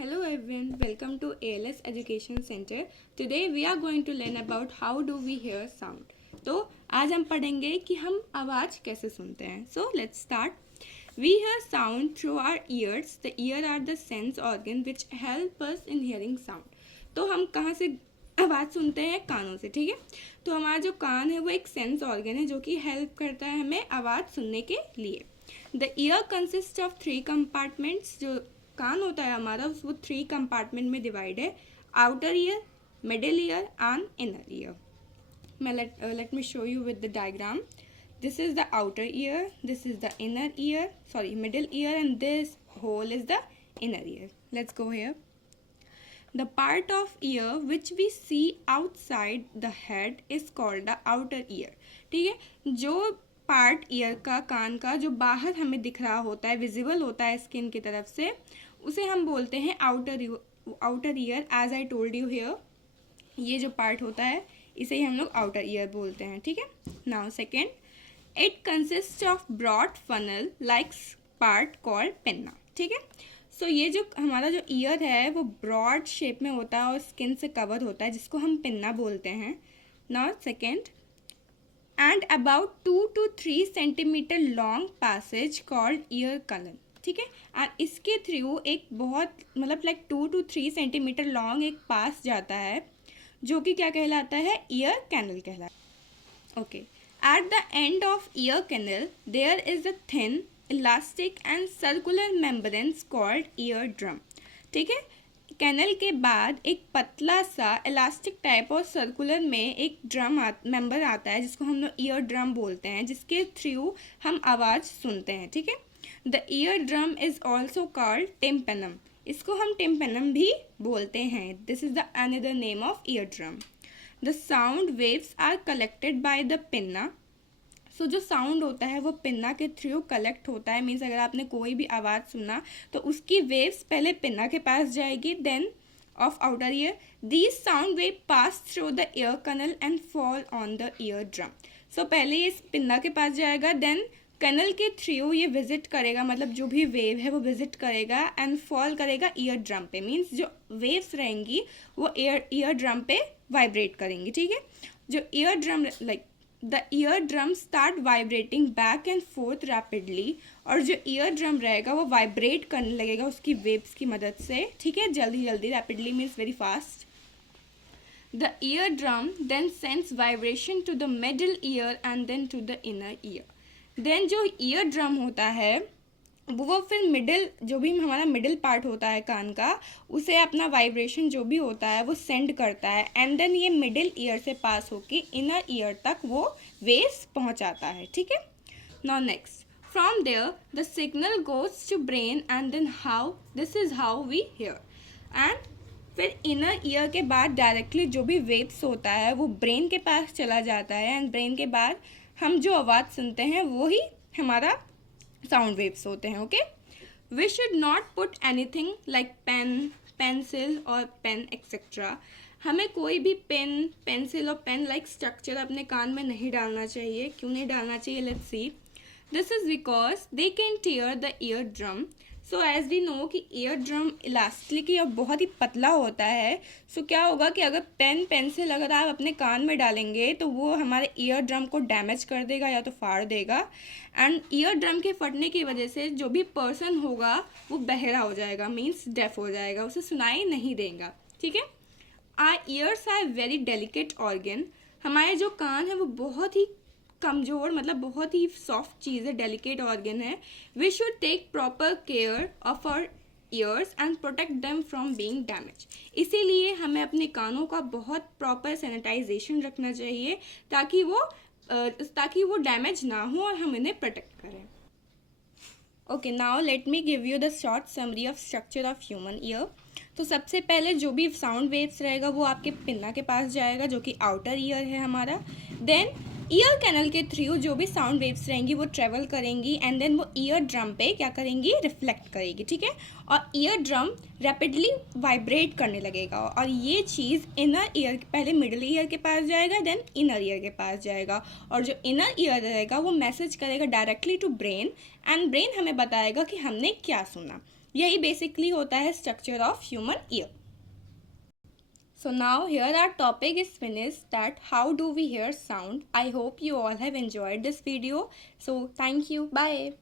Hello everyone, welcome to ALS Education Center. Today we are going to learn about how do we hear sound. तो आज हम पढ़ेंगे कि हम आवाज़ कैसे सुनते हैं. So let's start. We hear sound through our ears. The ear are the sense organ which help us in hearing sound. तो हम कहाँ से आवाज़ सुनते हैं? कानों से. ठीक है. तो हमारा जो कान है वो एक सेंस ऑर्गन है जो कि हेल्प करता है हमें आवाज़ सुनने के लिए. The year consist of 3 compartments. जो कान होता है हमारा वो 3 कंपार्टमेंट में डिवाइड है. Outer ear, middle ear and inner ear. मैं let me show you with the diagram. This is the outer ear, this is the middle ear, and this whole is the inner ear. Let's go here. The part of ear which we see outside the head is called the outer ear. ठीक है. जो part year का, कान का, जो बाहर हमें दिख रहा होता है, विजिबल होता है स्किन की तरफ से, उसे हम बोलते हैं outer ear. As I told you here, ये जो पार्ट होता है इसे ही हम लोग आउटर ईयर बोलते हैं. ठीक है. Now second, it consist of broad funnel like part called pinna. ठीक है. सो ये जो हमारा जो ईयर है वो ब्रॉड शेप में होता है और स्किन से कवर होता है, जिसको हम पेन्ना बोलते हैं. Now second, and about 2 to 3 centimetre long passage called ear canal. ठीक है. एंड इसके थ्रू एक बहुत मतलब 2 to 3 सेंटीमीटर लॉन्ग एक पास जाता है जो कि क्या कहलाता है? ईयर कैनल कहलाता है. Okay. At the end of ear canal there is a thin elastic and circular membranes called ear drum. ठीक है. कैनल के बाद एक पतला सा इलास्टिक टाइप और सर्कुलर में एक ड्रम मेंबर आता है जिसको हम लोग ईयर ड्रम बोलते हैं, जिसके थ्रू हम आवाज़ सुनते हैं. ठीक है. The ear drum is also called tympanum. इसको हम टिम्पेनम भी बोलते हैं. This is the another name of ear drum. The sound waves are collected by the pinna. So जो साउंड होता है वो पिन्ना के थ्रू कलेक्ट होता है. मीन्स अगर आपने कोई भी आवाज़ सुना तो उसकी वेव्स पहले पिन्ना के पास जाएगी, then of outer ear. These sound wave pass through the ear canal and fall on the ear drum. So पहले ये पिन्ना के पास जाएगा, देन कनल के थ्रू ये विजिट करेगा, मतलब जो भी वेव है वो विजिट करेगा एंड फॉल करेगा ईयर ड्रम पे. मीन्स जो वेव्स रहेंगी वो ईयर ड्रम पे वाइब्रेट करेंगी. ठीक है. जो ear drum the ear drum start vibrating back and fourth rapidly. और जो ईयर ड्रम रहेगा वो वाइब्रेट करने लगेगा उसकी वेव्स की मदद से. ठीक है. जल्दी जल्दी, rapidly means very fast. The ear drum then sends vibration to the middle ear and then to the inner ear. Then जो ईयर ड्रम होता है वो फिर मिडिल, जो भी हमारा मिडिल पार्ट होता है कान का, उसे अपना वाइब्रेशन जो भी होता है वो सेंड करता है एंड देन ये मिडिल ईयर से पास होके इनर ईयर तक वो वेव्स पहुंचाता है. ठीक है. Now next, from there the signal goes to brain and then this is how we hear. And फिर इनर ईयर के बाद डायरेक्टली जो भी वेव्स होता है वो ब्रेन के पास चला जाता है एंड ब्रेन के बाद हम जो आवाज़ सुनते हैं वो ही हमारा साउंड वेव्स होते हैं. Okay. We should not put anything like pen, pencil और पेन एक्सेट्रा. हमें कोई भी पेन, पेंसिल और पेन लाइक स्ट्रक्चर अपने कान में नहीं डालना चाहिए. क्यों नहीं डालना चाहिए? Let's see. This is because they can tear the ear drum. So as we know कि ईयर ड्रम इलास्टिक और बहुत ही पतला होता है. सो क्या होगा कि अगर पेन, पेंसिल अगर आप अपने कान में डालेंगे तो वो हमारे ईयर ड्रम को डैमेज कर देगा या तो फाड़ देगा. एंड ईयर ड्रम के फटने की वजह से जो भी पर्सन होगा वो बहरा हो जाएगा, मीन्स डेफ हो जाएगा, उसे सुनाई नहीं देगा. ठीक है. Our ears are very delicate organ. हमारे जो कान है वो बहुत ही कमज़ोर, मतलब बहुत ही सॉफ्ट चीज़ है, डेलिकेट ऑर्गन है. We should take proper care of our ears and protect them from being damage. इसीलिए हमें अपने कानों का बहुत प्रॉपर सैनिटाइजेशन रखना चाहिए ताकि वो डैमेज ना हो और हम इन्हें प्रोटेक्ट करें. Okay. Now let me give you the short summary of structure of human ear. तो सबसे पहले जो भी साउंड वेव्स रहेगा वो आपके पिन्ना के पास जाएगा जो कि आउटर ईयर है हमारा. देन ईयर कैनल के थ्रू जो भी साउंड वेव्स रहेंगी वो ट्रेवल करेंगी एंड देन वो ईयर ड्रम पे क्या करेंगी? रिफ्लेक्ट करेगी. ठीक है. और ईयर ड्रम रैपिडली वाइब्रेट करने लगेगा और ये चीज़ इनर ईयर, पहले मिडिल ईयर के पास जाएगा, देन इनर ईयर के पास जाएगा. और जो इनर ईयर रहेगा वो मैसेज करेगा directly to brain and brain हमें बताएगा कि हमने क्या सुना. यही बेसिकली होता है structure of human ear. So now here our topic is finished, that how do we hear sound. I hope you all have enjoyed this video. So thank you. Bye.